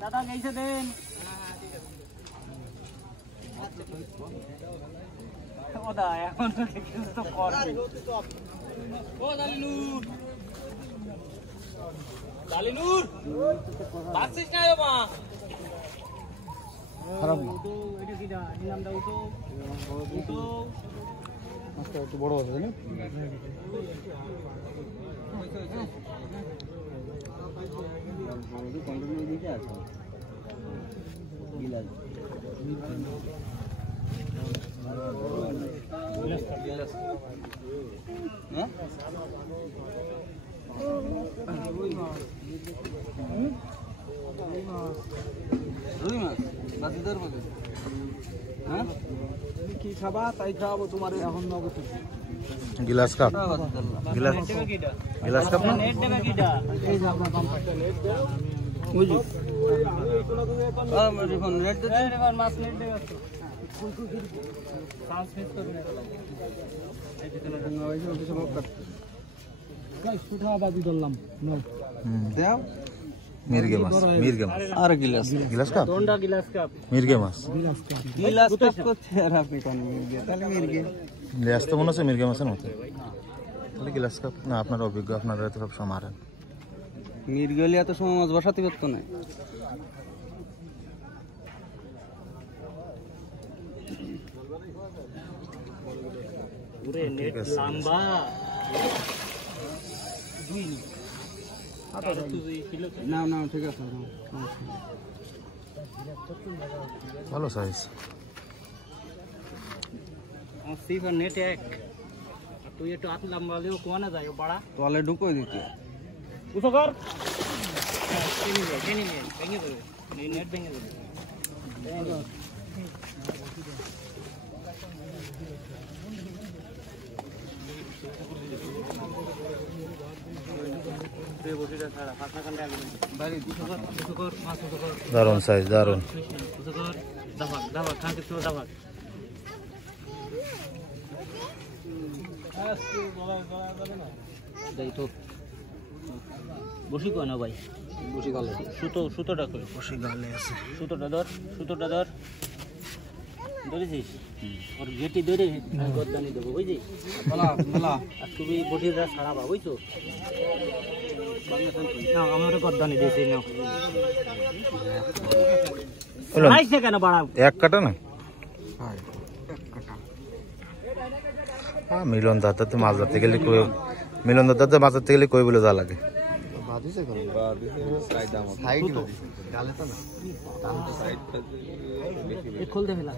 দাদা গেছে দেন ওদা এখন তো কর ও দালিনুর দালিনুর বাসিস না বাবা খারাপ না তো এটা কিডা নিলামটা উঠো উঠো আস্তে একটু বড় হবে না কন্টিনিউ দিতে আছে গিলাস গিলাস হ্যাঁ রুই মাছ বাজিদার বলে হ্যাঁ কি খাবা তাই খাওয়াবো তোমার এখন নগদ गिलास कप गिलास गिलास कप ना नेट देबे কিডা এই যে আপনার কম্পাক্টটা নেট দাও বুঝি মেরে ফোন নেট দে এবার মাছ নেট দে ফুল ফুল পাঁচ মিনিট করে নেট লাগবে এই ভিতরে গঙ্গা হইছে ওটা সব কাট গাইস উঠা বাজি ধরলাম নাও দাও मिर्गे मास আর गिलास गिलास कप दोंडा गिलास कप मिर्गे मास गिलास कप করতে আর আপনি কোন মির্গে তাহলে মির্গে লেস তো মনে হচ্ছে মির্গে মাছের মতো তাহলে गिलास कप না আপনার অভিজ্ঞ আপনারা তো সব সময় মারেন মির্গেলি এত সময় মাছ বসাতে পারতো না পুরো নেট লম্বা দুই না না ঠিক আছে ভালো সাইজ সিফার নেট এক তুই একটু হাত লম্বা দিও কোনা যায় বড়া তোলে ঢুকো দিতে উঠো কর টেনে নে ভেঙে দেবে নেট ভেঙে দেবে দারুন সাইজ দারুন বসি কয় না ভাই বসি গালে সুতোটা কই বসি গালে আছে সুতোটা ধর ধরেছিস ওর গেটি ধরে গদ্দানি দেবো বুঝলি আর তুমি বটিটা ছাড়াবা বুঝছো না আমার গদ্দানি দিয়েছি না কেন বাড়া এক কাটা না মিলন দাদাতে মাছ ধরতে গেলে কই মিলন দাদাতে মাছ ধরতে গেলে কই বলে যা লাগে খুলতে ফেলা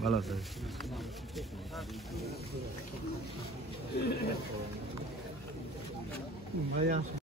ভালো আছে ভাই